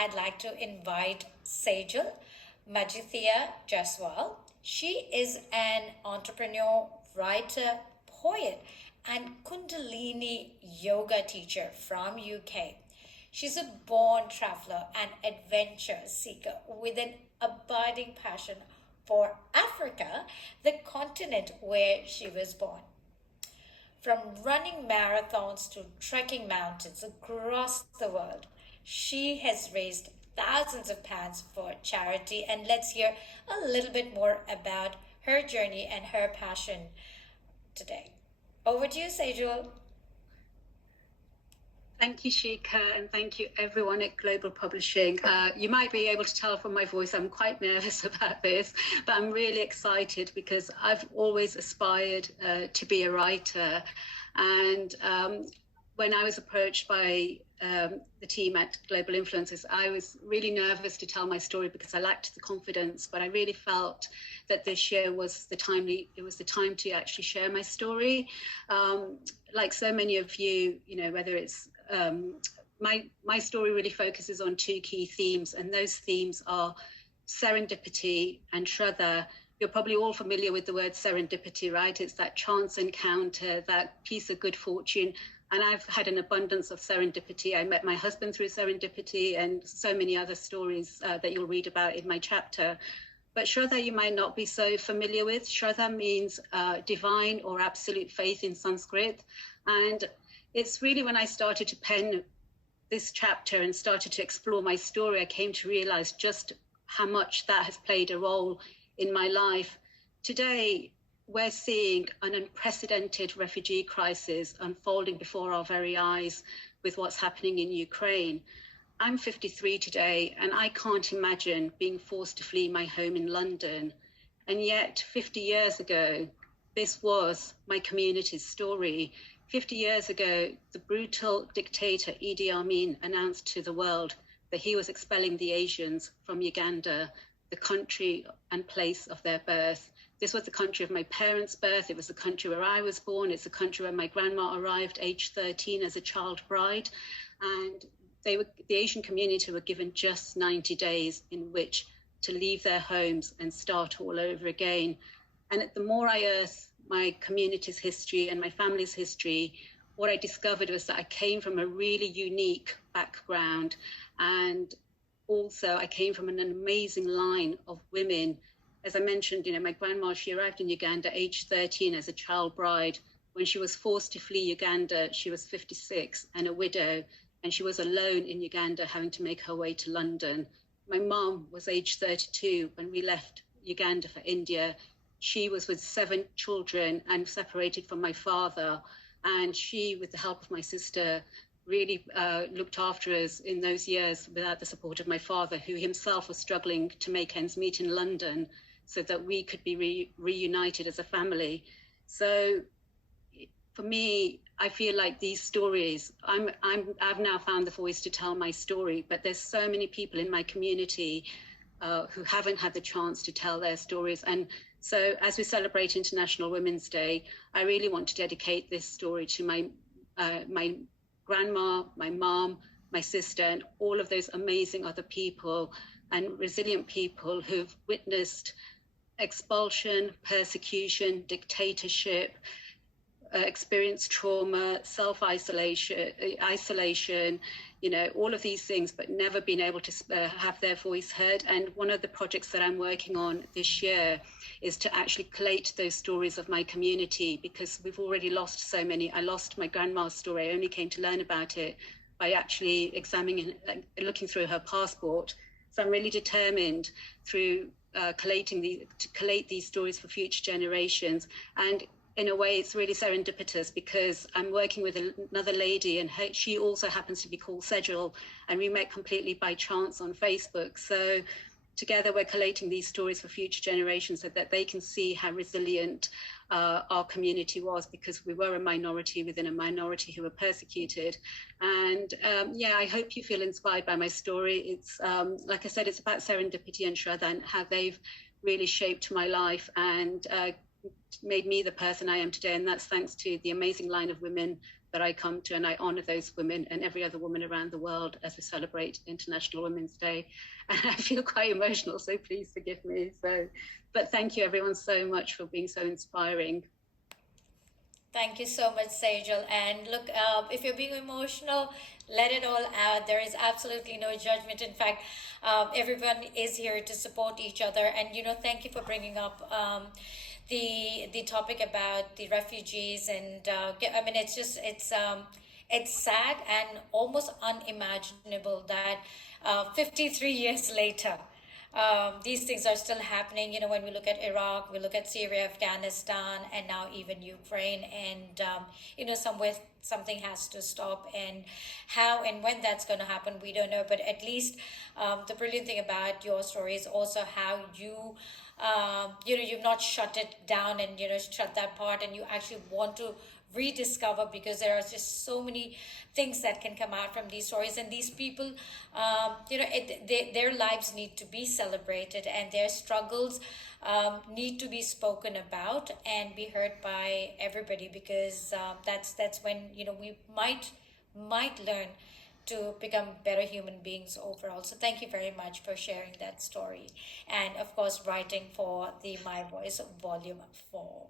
I'd like to invite Sejal Majithia Jaswal. She is an entrepreneur, writer, poet, and Kundalini yoga teacher from UK. She's a born traveler and adventure seeker with an abiding passion for Africa, the continent where she was born. From running marathons to trekking mountains across the world, she has raised thousands of pounds for charity. And let's hear a little bit more about her journey and her passion today. Over to you, Sejal. Thank you, Shika, and thank you everyone at Global Publishing. You might be able to tell from my voice I'm quite nervous about this, but I'm really excited because I've always aspired to be a writer. And when I was approached by the team at Global Influencers, I was really nervous to tell my story because I lacked the confidence, but I really felt that this year was the time to actually share my story. Like so many of you, whether it's my story really focuses on two key themes, and those themes are serendipity and Shraddha. You're probably all familiar with the word serendipity, right? It's that chance encounter, that piece of good fortune. And I've had an abundance of serendipity. I met my husband through serendipity and so many other stories that you'll read about in my chapter. But Shraddha you might not be so familiar with. Shraddha means divine or absolute faith in Sanskrit. And it's really when I started to pen this chapter and started to explore my story, I came to realize just how much that has played a role in my life. Today, we're seeing an unprecedented refugee crisis unfolding before our very eyes with what's happening in Ukraine. I'm 53 today, and I can't imagine being forced to flee my home in London. And yet, 50 years ago, this was my community's story. 50 years ago, the brutal dictator Idi Amin announced to the world that he was expelling the Asians from Uganda, the country and place of their birth. This was the country of my parents' birth. It was the country where I was born. It's the country where my grandma arrived age 13 as a child bride. And the Asian community were given just 90 days in which to leave their homes and start all over again. And the more I unearthed my community's history and my family's history, what I discovered was that I came from a really unique background. And also I came from an amazing line of women. As I mentioned, my grandma, she arrived in Uganda age 13 as a child bride. When she was forced to flee Uganda, she was 56 and a widow, and she was alone in Uganda having to make her way to London. My mom was age 32 when we left Uganda for India. She was with 7 children and separated from my father. And she, with the help of my sister, really looked after us in those years without the support of my father, who himself was struggling to make ends meet in London so that we could be reunited as a family. So for me, I feel like these stories, I've now found the voice to tell my story, but there's so many people in my community who haven't had the chance to tell their stories. And so as we celebrate International Women's Day, I really want to dedicate this story to my grandma, my mom, my sister, and all of those amazing other people and resilient people who've witnessed expulsion, persecution, dictatorship, experienced trauma, isolation, all of these things, but never been able to have their voice heard. And one of the projects that I'm working on this year is to actually collate those stories of my community, because we've already lost so many. I lost my grandma's story. I only came to learn about it by actually examining and looking through her passport. So I'm really determined through to collate these stories for future generations. And in a way, it's really serendipitous because I'm working with another lady, and she also happens to be called Sejal, and we met completely by chance on Facebook. So together we're collating these stories for future generations so that they can see how resilient our community was, because we were a minority within a minority who were persecuted. And I hope you feel inspired by my story. It's like I said, it's about serendipity and Shraddha and how they've really shaped my life and made me the person I am today. And that's thanks to the amazing line of women that I come to, and I honor those women and every other woman around the world as we celebrate International Women's Day. And I feel quite emotional, so please forgive me. So, but thank you everyone so much for being so inspiring. Thank you so much, Sejal. And look, if you're being emotional, let it all out. There is absolutely no judgment. In fact, everyone is here to support each other. And thank you for bringing up the topic about the refugees. And I mean, it's sad and almost unimaginable that 53 years later, these things are still happening. When we look at Iraq, we look at Syria, Afghanistan, and now even Ukraine. And, somewhere something has to stop. And how and when that's going to happen, we don't know. But at least the brilliant thing about your story is also how you've not shut it down and, shut that part. And you actually want to rediscover, because there are just so many things that can come out from these stories, and these people, their lives need to be celebrated, and their struggles need to be spoken about and be heard by everybody, because that's when we might learn to become better human beings overall. So thank you very much for sharing that story, and of course writing for the My Voice Volume 4.